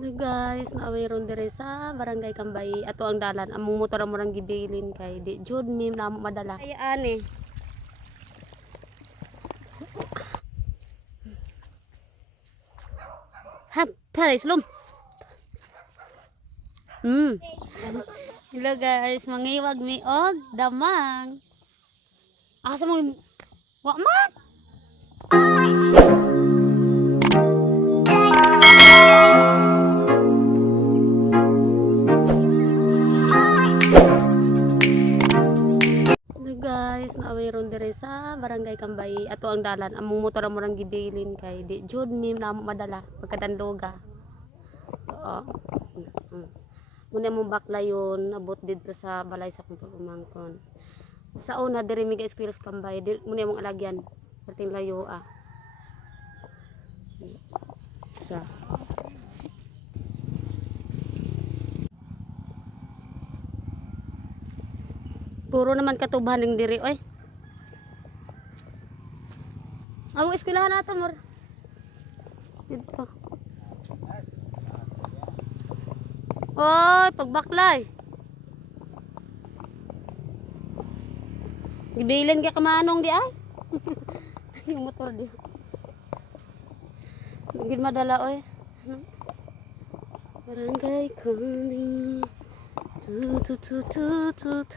Hello guys, naaway dire sa Barangay Kambay. Ato ang dalan, among motor mo rang gibilin kay di jud mi na madala. Ay ani. Hap, paris lum. Hello guys, mangiwag mi og damang. Asa mo wa man? Guys, naaway dire sa Barangay Kambay. Ato ang dalan, among motor mo rang gibilin kay di jud mi na madala pagkadandoga. Oo. Muna mong bakla yun, nabot dito sa balay sa kong pag-umangkon. Sa una, diri mi ga-eskwela sa Kambay, muna mong alagyan, perting layo Sa puro naman katubahan ng diri, oy. Among eskwelahan nato, mor. Dito. Oy, pagbaklay. Gibilin ka kamanong di ay. Yung motor di. Gid madala oy. Barangay kami. Tut.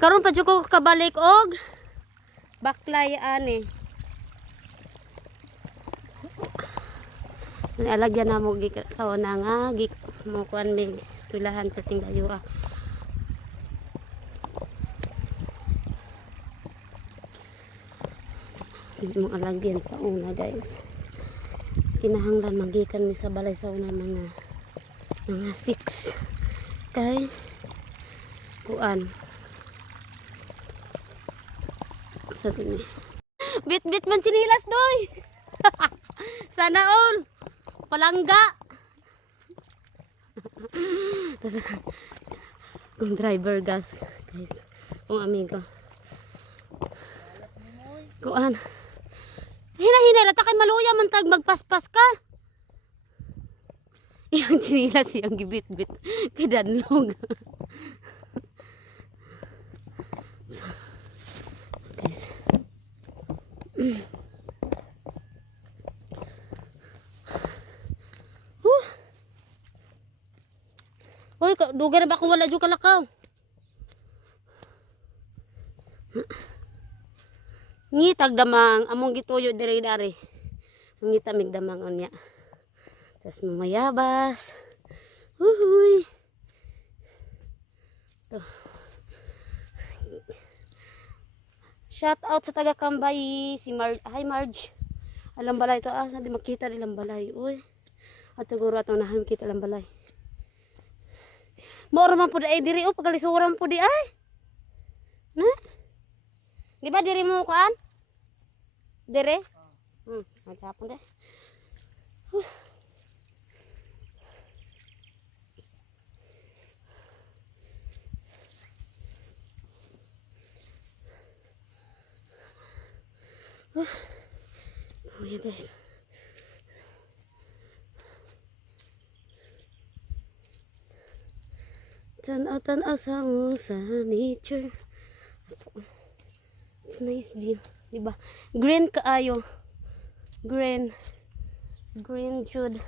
Karon pa jud ko kabalik og baklay ani. Alagyan na mo sa una nga mo kuan mig eskwelahan perting layo Hindi mo alagyan sa una guys. Kinahanglan magikan mi sa balay sa una mga 6 kay kuan sa dumi. Bit man sinilas doy. Sana all palangga. Kung driver gas guys, kung amigo kuan hina lata kay maluya man tag magpaspas ka. Yang sinilas yang gibit kay danlog. Guys. Uy, duga na ba kung wala dyan kalakaw? Ngitag damang, among gituyo dire-dari. Ngita mig damang onya. Tas mamayabas. Uhuy. To. Shout out sa taga Kambay, si Hi Marge. Alam balay to hindi makita nilang balay. Uy. At siguro atong nahan makita lang balay. Moro man pud ay diri pagalisuran pud di ay. Na? Di ba diri mo kuan? Diri? Magapon de. Oh ya guys. Tanaw sa nature. It's nice view, diba? Green kaayo. Green jud.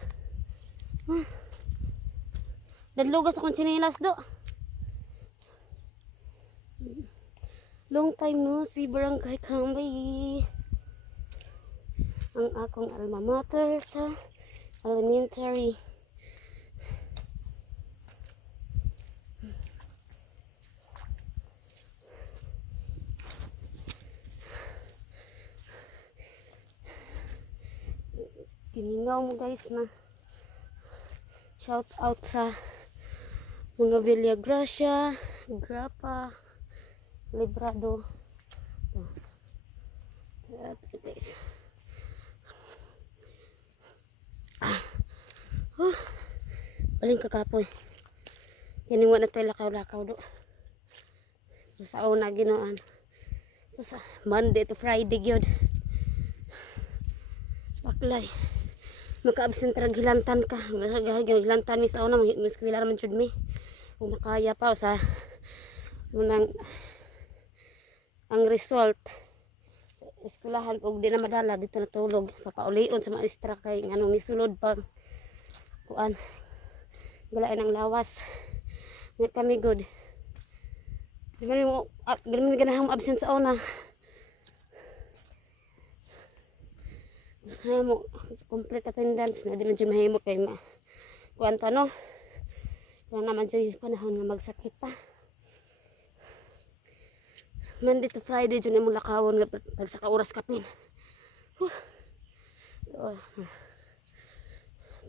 Danlugas akong sinilas do. Long time no si Barangay Kambay. Ang akong alma mater sa elementary. Gimingaw mo guys na shout out sa mga Villa Gracia, Grappa, librado. Ito guys. Paling kakapoy. Kiniwa na tayo lakaw-lakaw do. So, sa una ginoan. So sa Monday to Friday gyud. Baklay. Maka-absent ra gilantan ka. Gilantan mi sa una mas kailangan man jud mi. Kung makaya pa sa munang ang result eskwelahan og di na madala dito natulog papaulion sa maestra kay nganong nisulod pag kuan galain ang lawas nga kami good di man ganahang absent sa una mo complete attendance na di man jud mahimo kay ma kuan ta no kaya naman jud panahon nga magsakit pa. Monday to Friday dyan yung lakawon nga pag sa kauras kapin.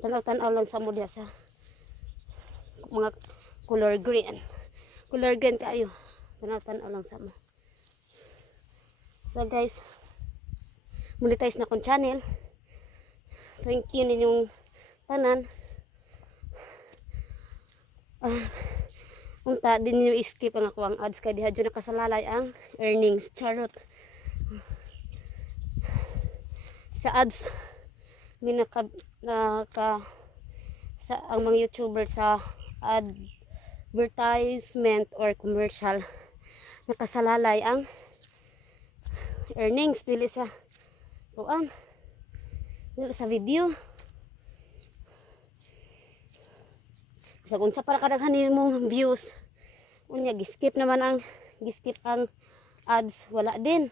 Tanaw-tanaw lang sa mo diya sa mga color green. Color green kayo. Tanaw-tanaw lang sa mo. So guys, monetize na kong channel. Thank you ninyong tanan. Unta din niyo skip ang ako ang ads kay diha jud nakasalalay ang earnings charot. Sa ads minaka sa ang mga YouTuber sa advertisement or commercial nakasalalay ang earnings dili sa kuan dili sa video. Sa unsa para kadaghan nimong views unya giskip ang ads wala din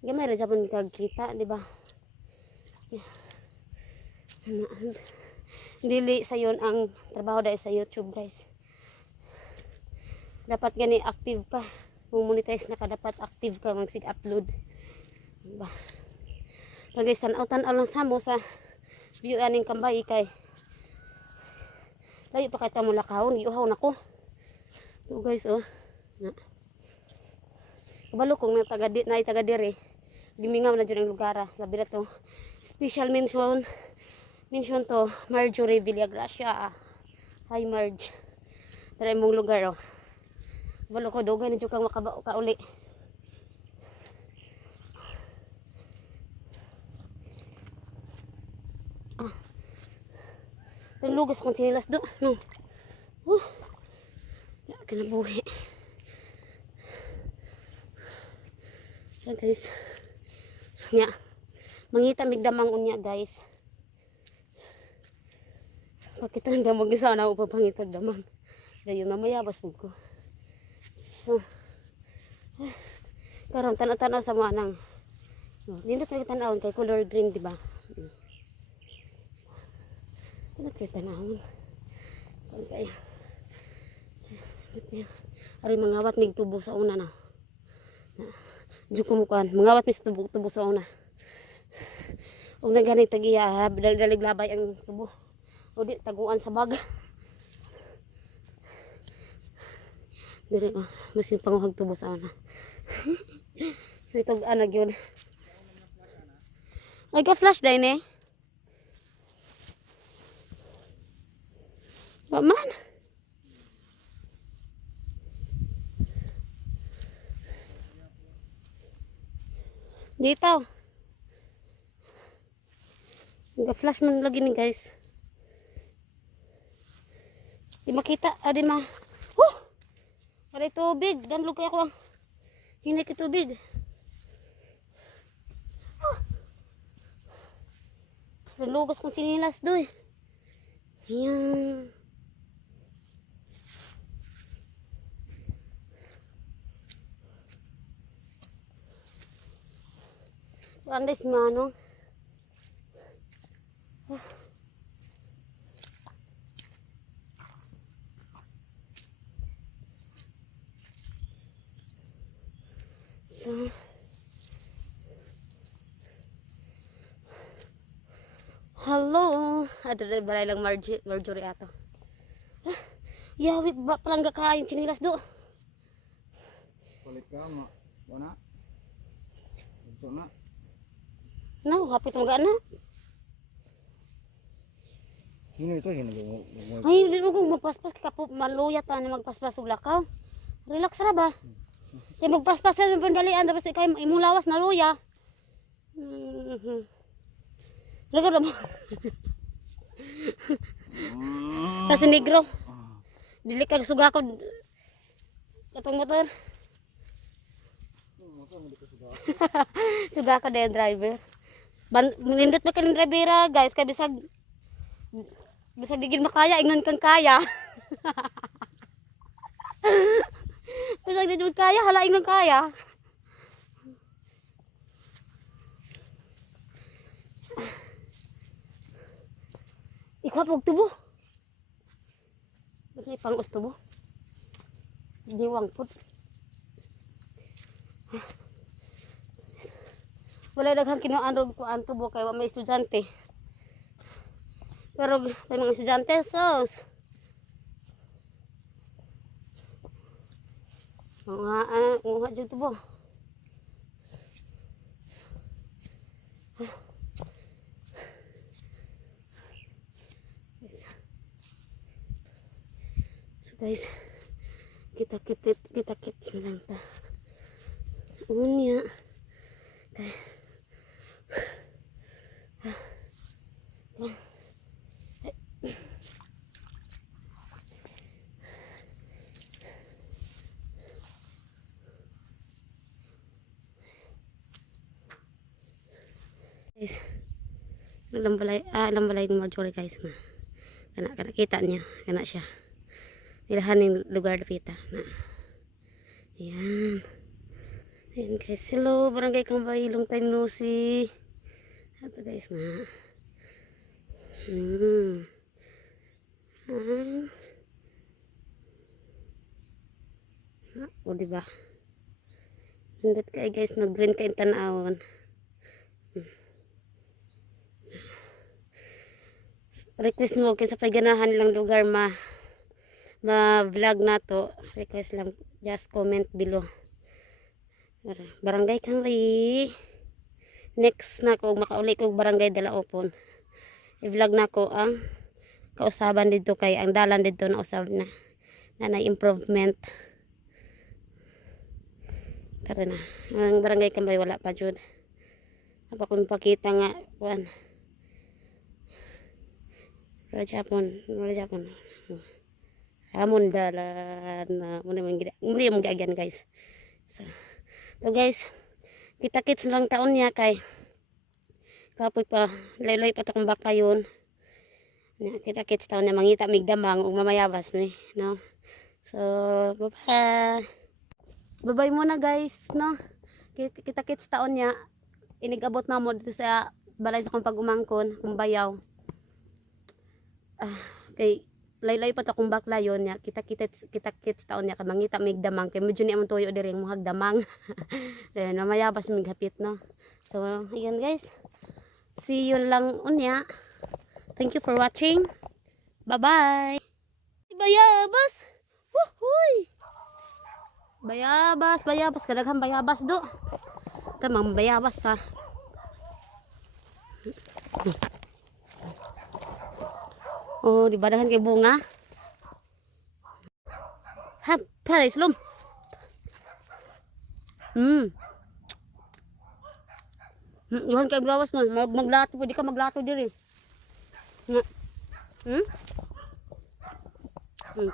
gamay ra japon kagkita di ba dili sayon ang trabaho dai sa YouTube guys dapat gani active ka kung monetize na ka dapat active ka magsig upload diba so guys tan-aw lang sa mo sa view aning kambay kay layo pa kita mo lakawon, iuhaw na ko. So guys, oh. Kabalo kung na taga dire, gimingaw na dyan ang lugar. Labi na to. Special mention to Marjorie Villagracia. Hi Marge. Tara mong lugar, oh. Kabalo ko, dugay na dyan kang makabao ka uli. Lugas kong sinilas do no kinabuhi so guys nya mangita migdamang unya guys pakita ang damang isa na upapangitag damang dayon mamaya basbog ko so karon tanaw sa mga nang nindot may tanawon kay color green diba ano kayo tanahon okay ari mangawat mig tubo sa una na juko mo kan mangawat mis tubo sa una og nagani tagiya dalig labay ang tubo o di taguan sa bag dire mas yung panguhag tubo sa una ito anag yun ay ka flash day ne Paman. Dito. Nag-flash man lagi ni guys. Di makita, di ma. Aray tubig, danlog kaya ko. Hinay ka tubig. Nalugas kong sinilas doy. Yan. Andes mano. So hello. Ada balay lang Marjorie ato. Yawi ba palangga ka yung chinilas do. Kama. Wana. Ito na. No, hapit mo gana. Sino ito? Sino? Ay, di mo kung magpaspas kay kapo maluya ta na magpaspas og lakaw. Relax ra ba? Kay magpaspas sa pandalian tapos ikay imong lawas na luya. Laga ra mo. Kasi negro. Dili kag suga ko. Katong motor. Suga ka din driver. Nindot pa kaning driver guys kay bisag digid makaya ingon kang kaya. Bisag digid kaya hala ingon kaya. Ikaw pag tubo. Bakit pang ustubo? Diwang pud. Wala daghang kinuan rog kuan tubo kay wa may estudyante. Pero may mga estudyante sos. Mga jud tubo. So guys, kita lang ta. Unya. Okay. Guys, lambalay ng Marjorie guys na kana kita niya kana siya nilahan ng lugar dapita na ayan guys, hello barangay Kambay, long time no see. Ato guys na o diba hindot kay guys no green kay tanawon. Request mo kung sa pagganahan lang lugar ma-vlog na to, request lang, just comment below. Barangay Kambay. Next na ko makauli ko barangay Dalaupon. I-vlog na ko ang kausaban dito kay ang dalan dito na usab na improvement. Tara na. Ang barangay Kambay wala pa jud. Apa kun pakita nga kuan. Wala Japon. Amon dalan na muna mong gagyan guys. So guys, kita kits lang taon niya kay kapoy pa laylay pa ta kung baka yun. Kita kits taon niya mangita migdamang ug mamayabas ni, no. So bye muna guys, no. Kita kits taon niya inigabot na mo dito sa balay sa kong pag-umangkon kung bayaw. Kay laylay pa ta kung bakla yon nya kita kits taon nya kay mangita migdamang kay medyo ni amon tuyo diri ang muhagdamang. Ayan mamayabas mighapit no. So ayan guys, see you lang unya. Thank you for watching, bye bye. Bayabas, wuhuy, bayabas kadaghang bayabas do ta mang bayabas ta. Oh, di badahan kay bunga. Hap, paray slum. Yuhan kay brawas mo, maglato pwede ka maglato diri. Nga.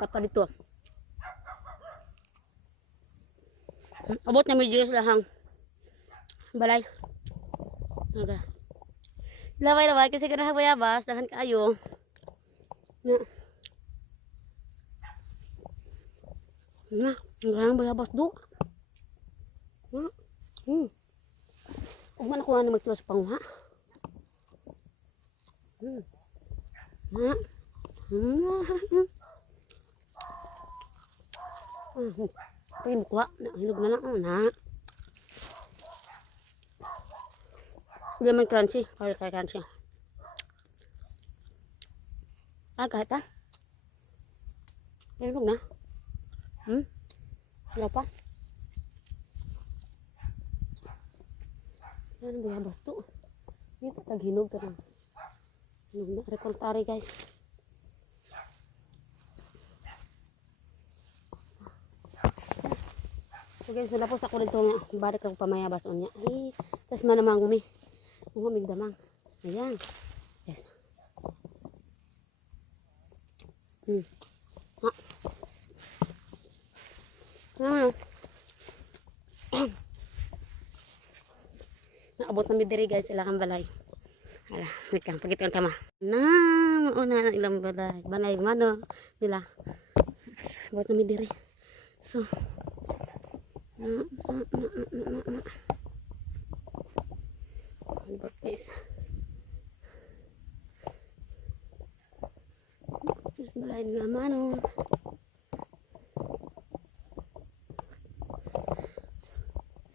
Tapa dito. Abot na medyo sila hang balay. Okay. Laway kasi kana bayabas, dahan kaayo. Na, ang bayabas do. Ug man ako ana magtuwas panguha. Ay mukha, hinog na lang na. Hindi man crunchy, kaya crunchy. Kahit pa? Hinog na. Wala pa? Ano ba yung basto? Dito taghinog to na. Hinog na. Rekortari guys. So guys, tapos ako dito nga. Balik lang pamayabas on niya. Ay, tas manamang umi. Umamig damang. Ayan. Yes. Ha. Ano? Naabot na bidiri guys, ilang balay. Hala, wait lang, pagit kang tama. Na, mauna na ilang balay. Balay, mano, nila. Abot na bidiri. So, abot guys. Terus balay nila, mano.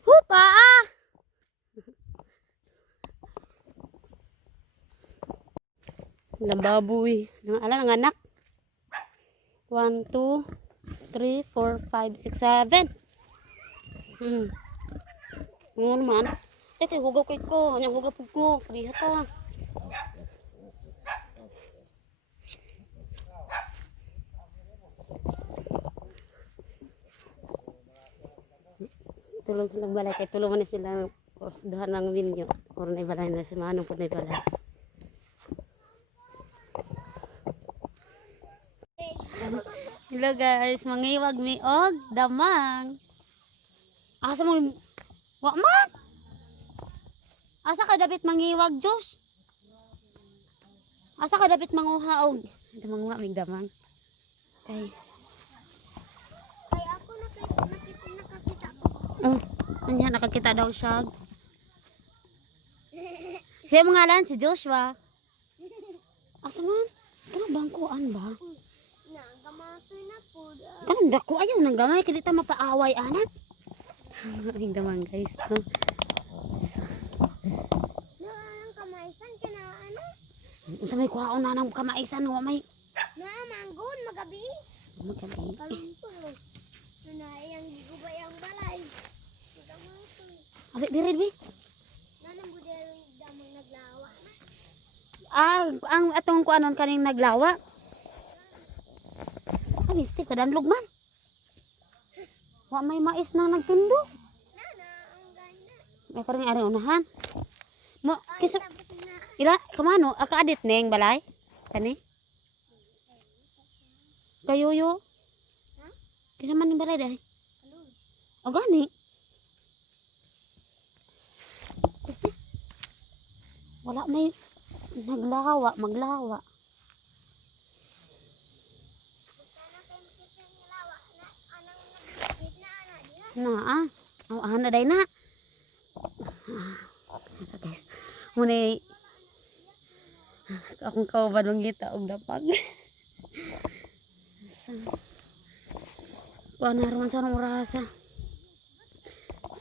Hupa! Ilang baboy. Ng anak. 1, 2, 3, 4, 5, 6, 7. Ano naman? Ito, hugaw ko. Ano, hugaw po ko. Kalihat ka. Tulong silang balay. Kaya tulungan na sila. Duhan ng winyo. Kung na balay na si Manong po na balay. Hello guys, mangiwag mi og damang. Asa mo wa man? Asa ka dapat mangiwag Josh? Asa ka dapat manguha og damang wa mig damang. Kay ako nakakita ko. oh, anya nakakita daw siya. Siya mo ngalan si Joshua. Asa man? Kana bangkuan ba? Gamatoy na po. Kanang dako ayaw nang gamay kay di ta mapaaway anak. Ang damang guys, no. Ang kamaisan ka na ano? Unsa may kuhaon na nang kamaisan wa may Na manggon magabi. magabi. Kalumpur. Na yang gubay ang balay. Gamatoy. Abi dire bi. Nanang budel damang naglawa na. Ang atong kuanon kaning naglawa. Ay, stick kadanlog man. Wa may mais na nagtindog. Nana ang ganda. May karing ari unahan. Mo Ay kisa tapos na. ila kamano aka adit ning balay? Kani? Kayuyo. Ha? Kisa man ning balay dai. Ano? O gani. Basta. Wala may maglawa. Sana kayo makita ng lawa na anang nagkit na ana diha. Na ana day na. Guys, muna akong kauban ng ngita og dapag. Kuha na raman sa orasa.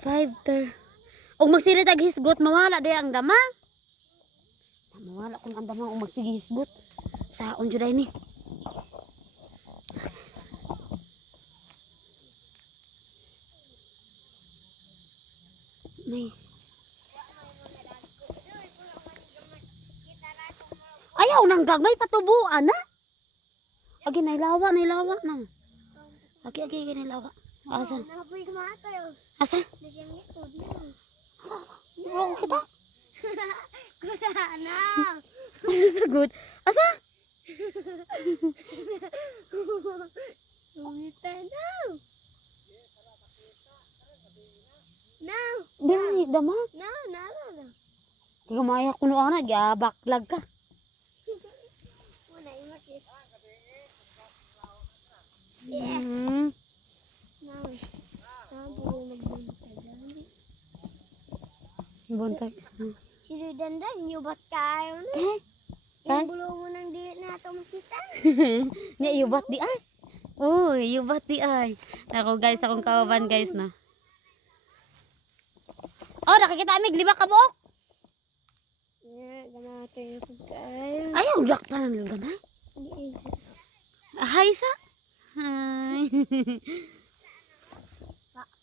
5:30. Og magsirit ag hisgot mawala day ang damang. Mawala kung ang damang og magsige hisgot. Saon jud day ni. May ayaw nang gagmay patubuan na. Agi nailawa na. Agi nailawa. Asa? Napoy kamatoy. Asa? Na siyang likod na. Wrong kita. Kuda na. Sagot. Asa? Umita na. Now. Dili dama. Now, nala na. Gamaya kuno ana giabaklag ka. Muna imakit. Hmm. Now. Nabuo magbunta dali. Buntag. Si Dandan, yubat kayo na. Eh, Yung bulo mo nang di na ito makita. nya yubat di ay. Uy, yubat di ay. Nako guys, akong kauban guys na. Oh, nakikita amig lima ka buok. Ganato yung pagkayo. Ayaw dak pa nang ganay. Hay sa. Hay.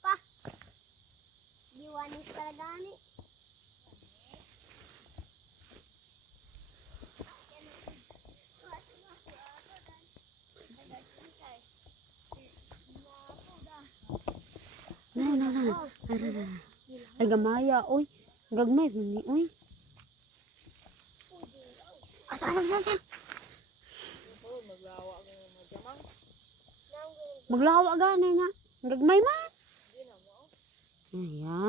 Pa. Diwanis talaga ni. Ay gamaya, oy. Gagmay ni oy. Asa. Maglawa gani nya. Gagmay man. Aya.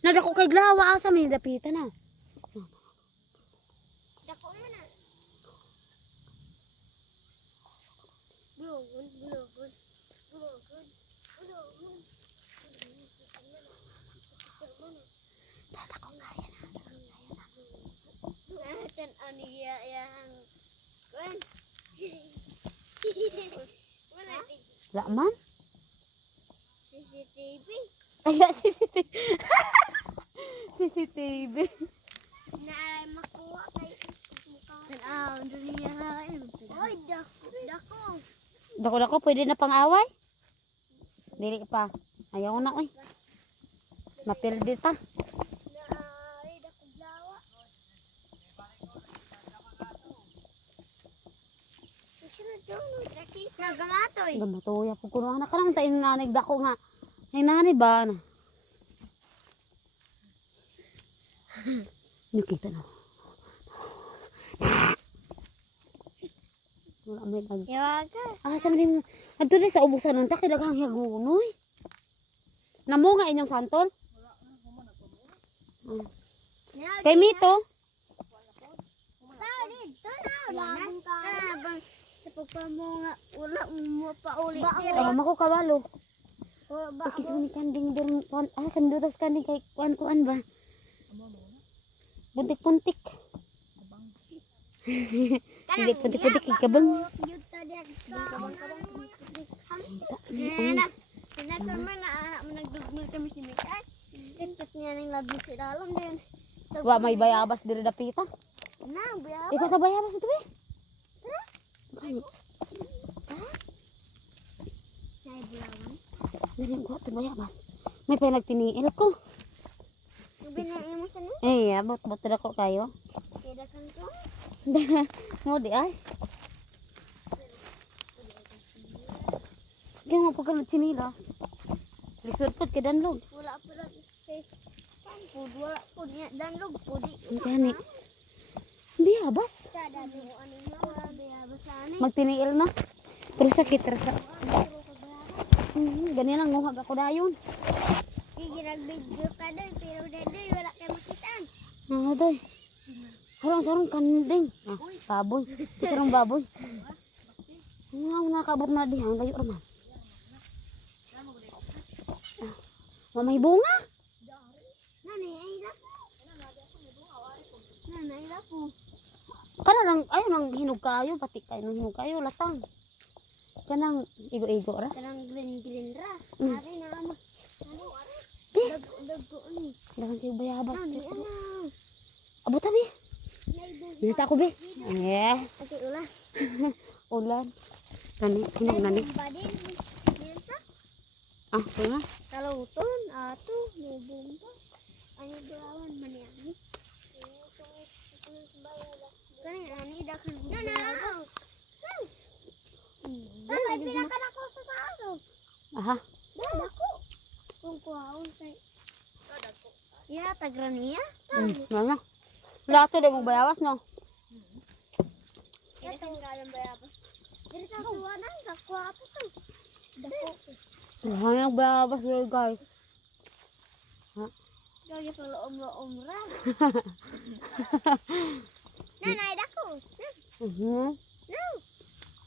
Nadako kay glawa asa may dapitan na. Dako man na. Bulogon. Dadako kaya na. Natin ani yang kuan. Mana La man. CCTV? Ay CCTV. CCTV. Naalay makuha kay tanaw dunia lain. Oy, dako. Dako pwede na pang-away? Dili pa. Ayaw na oy. Mapildi ta. Naay dako blawa. Sunod laki nagamatoy. Gamatoya po kuno anak kanang tain nanig dako nga. Ay nani ba na? Nakita na. Wala may lag. Yaga. Asa din adto di sa ubusan nun ta kay daghang hagunoy. Namo nga inyong santol? Kay Mito, Labong ka. Sa pagpamunga, wala mo pa uli. alam ako kabalo. Ba Bakit ni kanding din kanduras kanding kay kuan ba? Buntik-buntik. Hindi puntik-puntik kay kabang. Sinasa man na anak mo nagdugmul kami si Mika. Kintot niya ng labi sa dalam din. Wa may bayabas diri dapita. Na, biya. Ikaw sa bayabas ito eh. Nay bulawan. Dili ko sa bayabas. May pinagtiniil ko. Binain mo sa ni? Eh, abot ko kayo. Kaya kan ko. Mo di ay. Kaya mo pagka sinila. Lisod po kay danlog. Wala pa lang kay Pud wala po niya danlog pudi. Gani. Bayabas. Kada mo ano niya wala biya basane. Magtiniil na. Pero sakit rasa. Ganyan ang nguhag ako dayon. Sige nag-video ka doy pero dadoy wala kay makita. Ah, doy. Sarong kanding. Ah, baboy. Sarong baboy. Nga mo nakabot na dihan layo raman. May bunga. Nani ay la. Nani ay la po. Kana lang ayo nang hinog kayo, pati kayo nang hinog kayo latang. Kanang igo-igo ra. Kanang green ra. Mm. Ari na amo. Dag ko ni. Dahan kayo bayabas. Nani ana. Abot abi. Nay Nita ko be. Eh, ati ulah. ulan. Nani, hinog nani. Badin. Nilsa. Ah, kaya. Kaluton ato may bumba. Ano bulawan man yan? Kani ani dakan bumba. Ay, pinakan ako sa taas. Aha. Dako. Kung kuhaon kay. Ya, tagraniya. Nga. Lato de mo bayawas no. Ya, tanggalan bayabas. Dili sa kuwanan, kakuha po to. Dako. Hayang bayabas guys. Gagi pa loom ra. Nanay, dako. Mhm. No.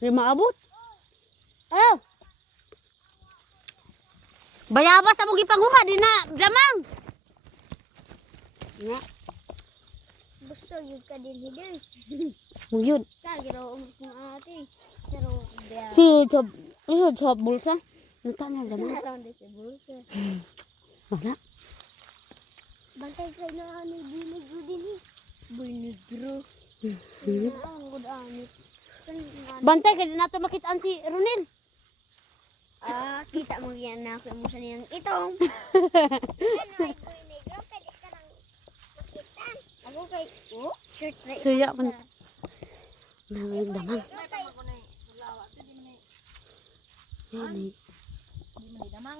Di maabot. Eh. Bayabas among gipanguha di na damang. Nga, Busog yung ka din hidil. muyod. Kagi raw kung ate. Pero biya. Job bulsa. Nagtanya damang. Around this bulsa. Wala. Bantay kayo na ano, binigro din eh. Binigro. Mhm. Ang good anit. Bantay kay nato makitaan si Ronel. Kita mo yan na ako mo sa niyang itong. Ano ay binigro, pwede ka lang makita. Ako kay, shirt na Suya man. Damang. Bantay. Gani. Di man damang.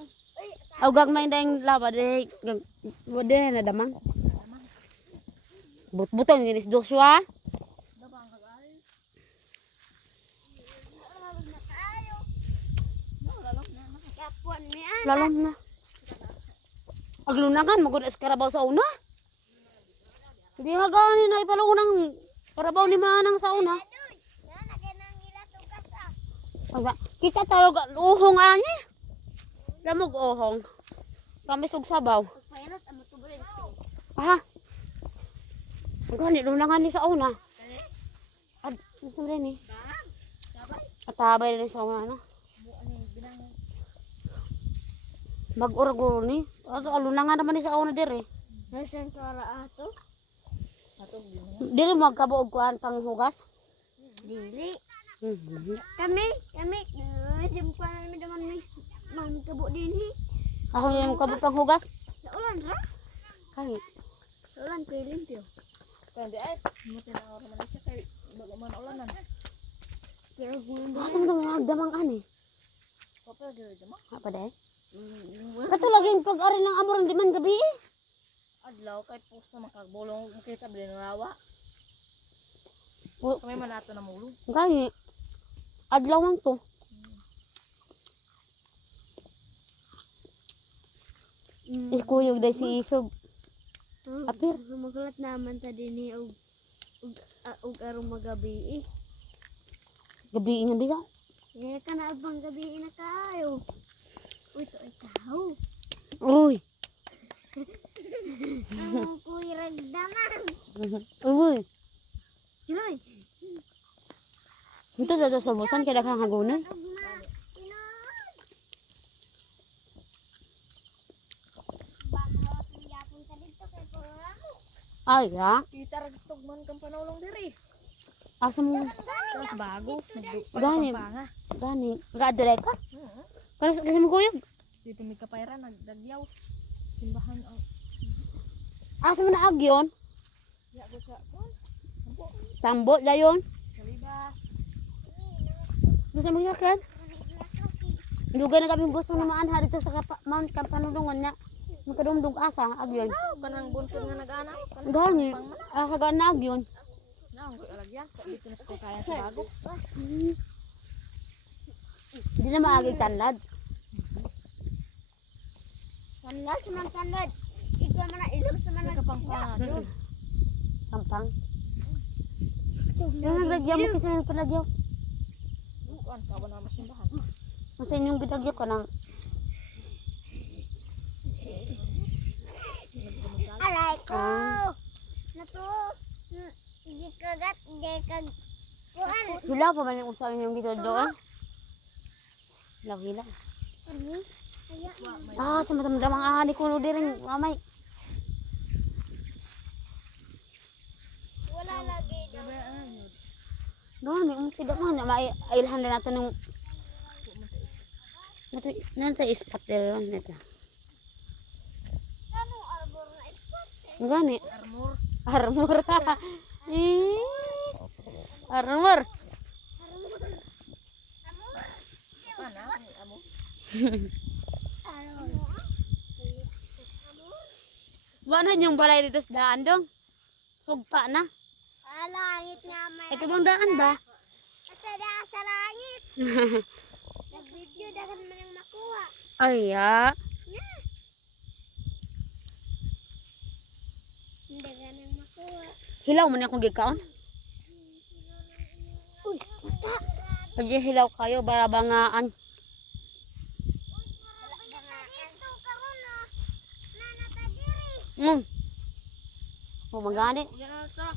Aw gagmay na yung laba de. Wade na damang. Butong ginis Joshua. Dabang kagal. Kapuan mi an. Lalom na. Aglunangan magud es karabaw sa una. Hindi nga gani na ipalunang karabaw ni manang sa una. Naganang ila tugas ah. Aba, kita talaga uhong ani. Lamog uhong. Kami sug sabaw. Pagpayalot amo tuburin. Ah. Gani lunangan ni sa una. Ad, sumre ni. Atabay rin sa una no. Mag-uraguro ni. Ato alunangan naman ni sa una dire. Nasaan ka ra ato? Dire magkabuog kuan panghugas. Dili. Kami, dim pa namin daman mi. Mangkabo dinhi. Ako yung magkabuog panghugas. Sa ulan ra? Kani. Sa ulan ko limpyo. Kandi ay mo tinawag man siya kay bago man ulanan. Pero kung Asa mo damang ani? Kapag gyud damang. Apa day? Kato laging pag-ari ng amoron di man gabi eh. Adlaw kay puso makagbulong kita bilin rawa. O, Kami man ato na mulo. gani. Adlaw man to. Ikuyog day si Isog. Apir. Magkulat naman ta dinhi og arong magabi eh. Gabi nga bisa. Eh kana abang gabi na kayo. Uy, to ay tao. Uy. Ang kuy ragdaman. Uy. Hiloy. Ito daw sa busan kaya daghang hagunan. Ugma. Inoy. Bangawat ng yapon ka dito kay Puramo. Ay, ha? Kita ra tugman kang panulong diri. Asa mo? Tapos bago Gani. panga. Gani. Gaadre ka? Kasi mo kuyog. Dito mi kapayran nagdagyaw. Simbahan ang Asa mo na agyon? ya go sa kon. Ampo Tambo dayon. kalibas. Gusto mo yakin? Dugay na kami gusto na maanha dito sa Mount Campanulungan niya. Magkadumdug asa, agyon. Kanang bunsod nga nag-ana. Gani. Kagaan na agyon. Naong ko alagyan. Dito na sa kaya sa bago. Hindi na maagay tanlad. Kanlad suman kanlad. Ikaw man na ilog sa man Kapangpanga doon. Kampang. Yung naglagyan mo kasi yung palagyaw. Bukan kawan na masimbahan. Masa inyong bitagyaw ka ng Alay ko. Ah. Nato. Di kagat, di kag kuan. hila pa man yung usaw inyong bitag doon. Hila. Ani? Aya. Ah, sama-sama mga ahani ko din mamay. Wala lagi daw. Gani, tidak mo na mailhan na nato ng nato nan sa spot there nito. Kano arbor na ipot. Gani, Armor. armor. Armor. Kana amo. Wala yung balay dito sa daan dong. Hugpa na. Langit nga may. Ito bang daan ba? Asada sa langit. Nag-video dahan man ang makuha. Ay, ya. Hindi ka nang makuha. Hilaw mo na akong gikaon. Uy, mata. Pag hilaw kayo, barabangaan. Ito karon na. Nanata diri. O magani. Yan ta.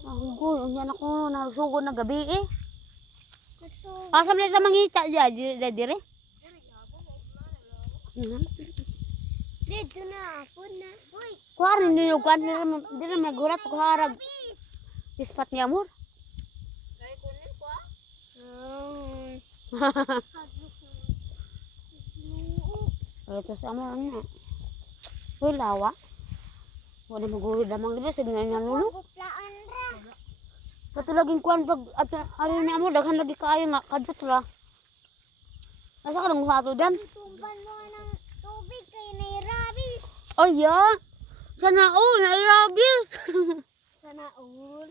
Ang yan ako, nasugod na gabi eh. Nagsugo. Asam na sa mangita dire. Dito na ako na. Uy, Kuharin niyo kan dire may gulat ko harag. Ispat niya mo. Kay kunin ko. Ito sa mo ano. Uy lawa. Wala maguro damang libas signa niya nulo. Guplaan ra. Kato laging kuan pag at ari ni amo daghan lagi kaayo nga kadto ra. Asa ka nang ato dyan? Tumban mo ng tubig kay nairabis. Oh, yeah. Sana all, nairabis. Sana all.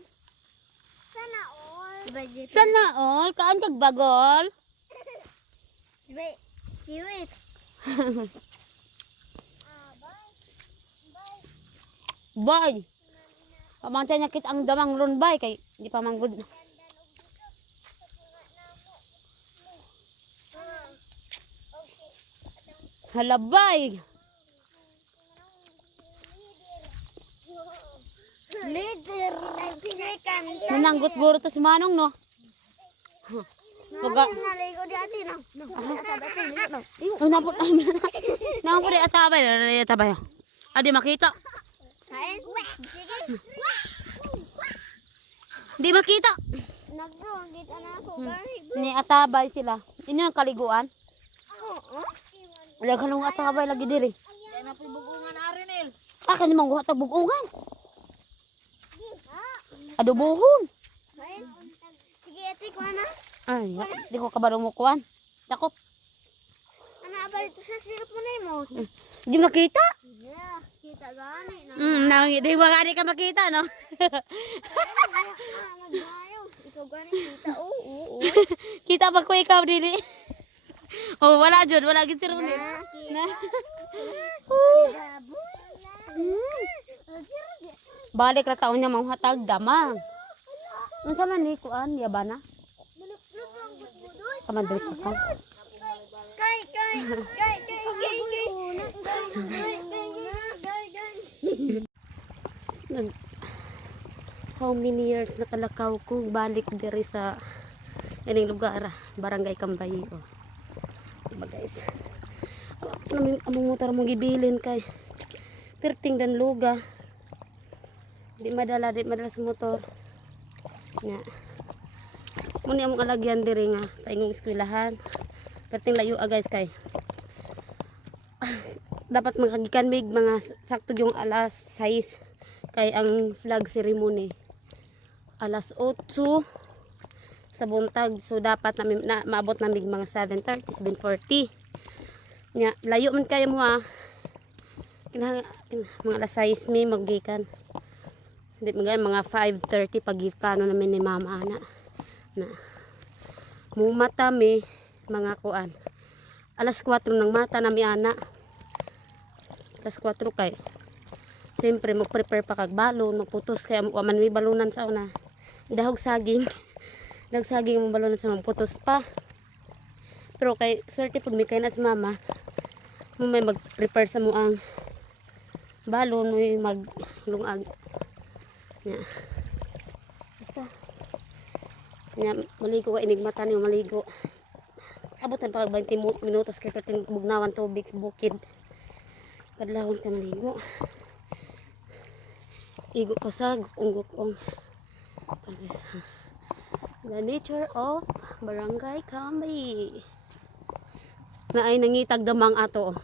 Sana all. Sana all, kaan kag bagol. Siwit. Siwit. Bye. Bay. Pamantay niya kit ang damang ron bay kay di pa manggod. Halabay. Leader. Nagsinekan. Nananggot guro to si Manong no. Baga. Naligo di atin no. Oh, napot. Napot di atabay, atabay. Adi makita. Kain. Sige. Di makita. Nagro, kita na ako. Ni atabay sila. Inyo ang kaliguan. Oo. Wala ka nung atabay lagi diri. Kaya na po bugungan Arinel. Aka ni mangguha tag bugungan. Adobohon. Kain. Sige, ati ko na. Ay, di ko kabalo mo kuan. Takop. Ano abal ito sa sirap mo na mo? Di makita. Yeah, kita gani na. Nang di magani ka makita no. Magbayo. Ikaw gani kita. Oo. Kita pa ko ikaw dili. Oh, wala jud, wala gid sir ni. Na. Balik ra taon niya manghatag damang. Unsa man ni kuan yabana? Kaman diri ka. How many years nakalakaw ko balik diri sa ining lugar, Barangay Cambay. Oh. Diba guys? Among motor mong gibilin kay perting dan luga. Di madala sa motor. Nga. Muni among alagyan diri nga paingong eskwelahan. Perting layo guys kay dapat makagikan mig mga sakto yung alas 6 kay ang flag ceremony alas 8 sa buntag, so dapat na maabot namig mga 7:30, 7:40 nya layo man kayo mo mga alas 6 may maggikan hindi mga 5:30 pagikano namin ni mama na mumata mi mga kuan alas 4 ng mata na mi ana alas 4 kay siyempre mag-prepare pa kag balon magputos kaya man may balunan sa una dahog saging ang balunan sa magputos pa pero kay swerte pud mi kay na si mama mo may mag-prepare sa mo ang balon may maglungag nya basta nya maligo ka inigmata niyo maligo abutan pa 20 minutos kay perting bugnawan tubig sa bukid kadlawon ka maligo igo pa sa gukong the nature of Barangay Cambay na ay nangitag damang ato